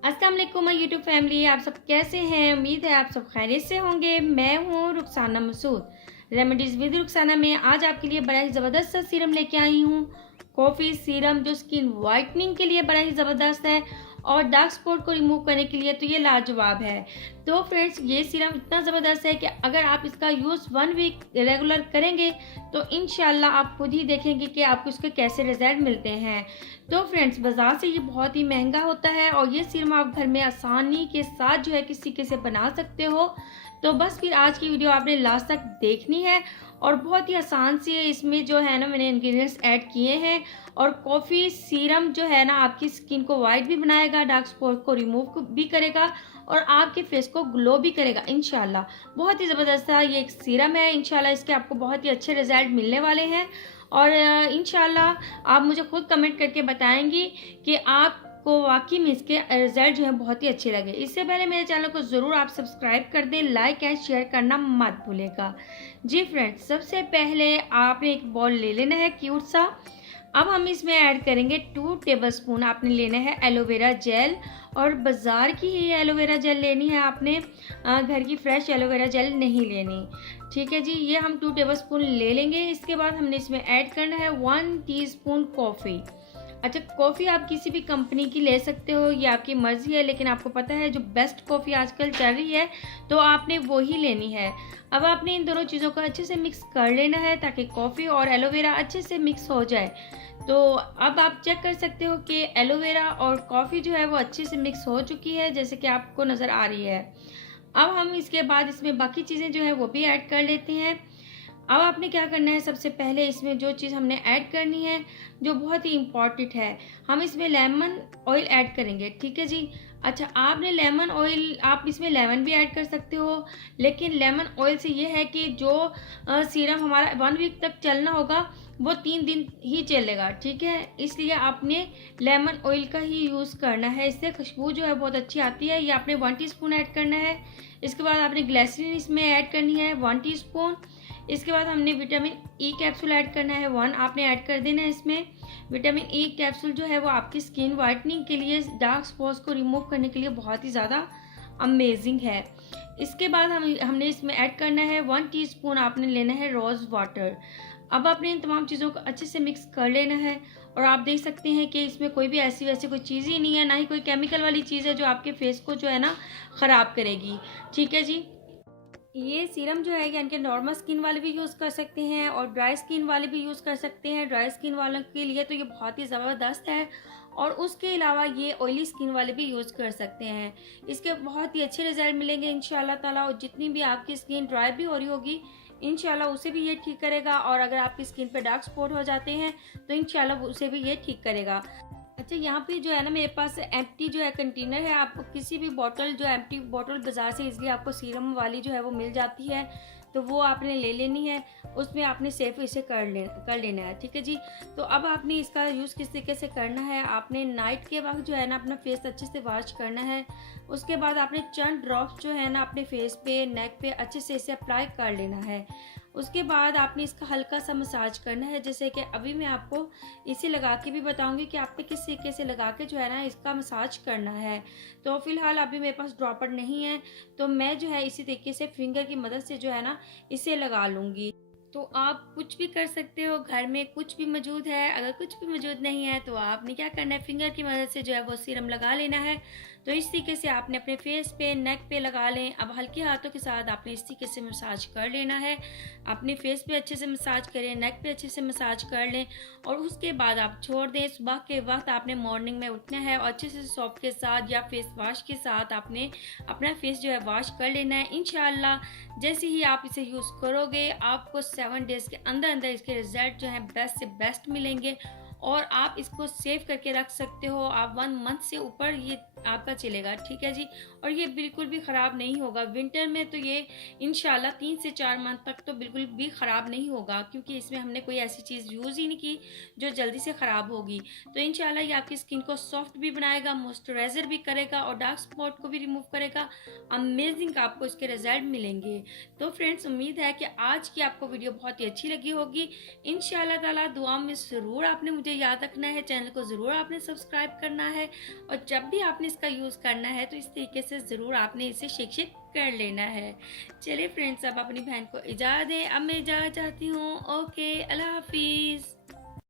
अस्सलाम वालेकुम my YouTube family. आप सब कैसे हैं? उम्मीद है आप सब खैरियत से होंगे। मैं हूँ रुखसाना मसूद। रेमेडीज़ विद रुखसाना में आज आपके लिए बड़ा ही ज़बरदस्त सा सीरम लेके आई हूँ। कॉफ़ी सीरम जो स्किन वाइटनिंग के लिए बड़ा ही ज़बरदस्त है और डार्क स्पॉट को रिमूव करने के लिए तो ये लाजवाब है। तो फ्रेंड्स, ये सीरम इतना ज़बरदस्त है कि अगर आप इसका यूज़ 1 वीक रेगुलर करेंगे तो इंशाल्लाह आप खुद ही देखेंगे कि आपको इसके कैसे रिजल्ट मिलते हैं। तो फ्रेंड्स, बाज़ार से ये बहुत ही महंगा होता है और ये सीरम आप घर में आसानी के साथ जो है किसी तरीके से बना सकते हो। तो बस फिर आज की वीडियो आपने लास्ट तक देखनी है और बहुत ही आसान से इसमें जो है ना मैंने इंग्रेडिएंट्स ऐड किए हैं। और कॉफ़ी सीरम जो है ना आपकी स्किन को वाइट भी बनाएगा, डार्क स्पॉट को रिमूव भी करेगा और आपके फेस को ग्लो भी करेगा इंशाल्लाह। बहुत ही ज़बरदस्त सा ये एक सीरम है। इंशाल्लाह इसके आपको बहुत ही अच्छे रिजल्ट मिलने वाले हैं और इंशाल्लाह आप मुझे खुद कमेंट करके बताएंगी कि आपको वाकई में इसके रिजल्ट जो है बहुत ही अच्छे लगे। इससे पहले मेरे चैनल को ज़रूर आप सब्सक्राइब कर दें, लाइक एंड शेयर करना मत भूलेगा। जी फ्रेंड्स, सबसे पहले आपने एक बॉल ले लेना है क्यूट सा। अब हम इसमें ऐड करेंगे 2 टेबलस्पून आपने लेना है एलोवेरा जेल। और बाज़ार की ही एलोवेरा जेल लेनी है आपने, घर की फ्रेश एलोवेरा जेल नहीं लेनी। ठीक है जी, ये हम 2 टेबलस्पून ले लेंगे। इसके बाद हमने इसमें ऐड करना है 1 टीस्पून कॉफ़ी। अच्छा, कॉफ़ी आप किसी भी कंपनी की ले सकते हो, ये आपकी मर्ज़ी है, लेकिन आपको पता है जो बेस्ट कॉफ़ी आजकल चल रही है तो आपने वो ही लेनी है। अब आपने इन दोनों चीज़ों को अच्छे से मिक्स कर लेना है ताकि कॉफ़ी और एलोवेरा अच्छे से मिक्स हो जाए। तो अब आप चेक कर सकते हो कि एलोवेरा और कॉफ़ी जो है वो अच्छे से मिक्स हो चुकी है, जैसे कि आपको नज़र आ रही है। अब हम इसके बाद इसमें बाकी चीज़ें जो है वो भी ऐड कर लेते हैं। अब आपने क्या करना है, सबसे पहले इसमें जो चीज़ हमने ऐड करनी है जो बहुत ही इम्पॉर्टेंट है, हम इसमें लेमन ऑयल ऐड करेंगे। ठीक है जी। अच्छा, आपने लेमन ऑयल, आप इसमें लेमन भी ऐड कर सकते हो, लेकिन लेमन ऑयल से ये है कि जो सीरम हमारा 1 वीक तक चलना होगा वो 3 दिन ही चलेगा। ठीक है, इसलिए आपने लेमन ऑयल का ही यूज़ करना है, इससे खुशबू जो है बहुत अच्छी आती है। ये आपने 1 टीस्पून ऐड करना है। इसके बाद आपने ग्लिसरीन इसमें ऐड करनी है 1 टीस्पून। इसके बाद हमने विटामिन ई कैप्सूल ऐड करना है 1, आपने ऐड कर देना है इसमें। विटामिन ई कैप्सूल जो है वो आपकी स्किन वाइटनिंग के लिए, डार्क स्पॉट्स को रिमूव करने के लिए बहुत ही ज़्यादा अमेजिंग है। इसके बाद हमने इसमें ऐड करना है 1 टीस्पून आपने लेना है रोज़ वाटर। अब आपने इन तमाम चीज़ों को अच्छे से मिक्स कर लेना है और आप देख सकते हैं कि इसमें कोई भी ऐसी वैसी कोई चीज़ ही नहीं है, ना ही कोई केमिकल वाली चीज़ है जो आपके फेस को जो है ना ख़राब करेगी। ठीक है जी। ये सीरम जो है यानी कि नॉर्मल स्किन वाले भी यूज़ कर सकते हैं और ड्राई स्किन वाले भी यूज़ कर सकते हैं। ड्राई स्किन वालों के लिए तो ये बहुत ही ज़बरदस्त है और उसके अलावा ये ऑयली स्किन वाले भी यूज़ कर सकते हैं। इसके बहुत ही अच्छे रिजल्ट मिलेंगे इंशाल्लाह ताला। और जितनी भी आपकी स्किन ड्राई भी हो रही होगी इंशाल्लाह उसे भी ये ठीक करेगा, और अगर आपकी स्किन पे डार्क स्पॉट हो जाते हैं तो इंशाल्लाह उसे भी ये ठीक करेगा। अच्छा, यहाँ पे जो है ना मेरे पास एम्प्टी जो है कंटेनर है। आपको किसी भी बॉटल, जो एम्प्टी बॉटल बाज़ार से इजीली आपको सीरम वाली जो है वो मिल जाती है, तो वो आपने ले लेनी है। उसमें आपने सेफ इसे कर लेना है। ठीक है जी। तो अब आपने इसका यूज़ किस तरीके से करना है, आपने नाइट के वक्त जो है ना अपना फेस अच्छे से वॉश करना है। उसके बाद आपने चंद ड्रॉप्स जो है ना अपने फेस पे, नेक पे अच्छे से इसे अप्लाई कर लेना है। उसके बाद आपने इसका हल्का सा मसाज करना है, जैसे कि अभी मैं आपको इसे लगा के भी बताऊंगी कि आपने किस तरीके से लगा के जो है ना इसका मसाज करना है। तो फिलहाल अभी मेरे पास ड्रॉपर नहीं है, तो मैं जो है इसी तरीके से फिंगर की मदद से जो है ना इसे लगा लूँगी। तो आप कुछ भी कर सकते हो, घर में कुछ भी मौजूद है। अगर कुछ भी मौजूद नहीं है तो आपने क्या करना है, फिंगर की मदद से जो है वो सीरम लगा लेना है। तो इस तरीके से आपने अपने फेस पे, नेक पे लगा लें। अब हल्के हाथों के साथ आपने इस तरीके से मसाज कर लेना है। अपने फेस पे अच्छे से मसाज करें, नेक पे अच्छे से मसाज कर लें और उसके बाद आप छोड़ दें। सुबह के वक्त आपने मॉर्निंग में उठना है और अच्छे से सोप के साथ या फेस वॉश के साथ आपने अपना फेस जो है वॉश कर लेना है। इंशाल्लाह जैसे ही आप इसे यूज़ करोगे आपको 7 डेज़ के अंदर अंदर इसके रिज़ल्ट जो हैं बेस्ट से बेस्ट मिलेंगे और आप इसको सेव करके रख सकते हो। आप 1 मंथ से ऊपर ये आपका चलेगा। ठीक है जी। और ये बिल्कुल भी ख़राब नहीं होगा। विंटर में तो ये इंशाल्लाह 3 से 4 मंथ तक तो बिल्कुल भी ख़राब नहीं होगा, क्योंकि इसमें हमने कोई ऐसी चीज़ यूज़ ही नहीं की जो जल्दी से ख़राब होगी। तो इंशाल्लाह ये आपकी स्किन को सॉफ्ट भी बनाएगा, मॉइस्चराइज़र भी करेगा और डार्क स्पॉट को भी रिमूव करेगा। अमेजिंग आपको इसके रिज़ल्ट मिलेंगे। तो फ्रेंड्स, उम्मीद है कि आज की आपको वीडियो बहुत ही अच्छी लगी होगी। इंशाल्लाह ताला दुआ में ज़रूर आपने मुझे मुझे याद रखना है, चैनल को ज़रूर आपने सब्सक्राइब करना है और जब भी आपने इसका यूज़ करना है तो इस तरीके से ज़रूर आपने इसे शिक्षित कर लेना है। चलिए फ्रेंड्स, अब अपनी बहन को इजाज़त दें, अब मैं इजाज़त चाहती हूँ। ओके, अल्लाह हाफिज़।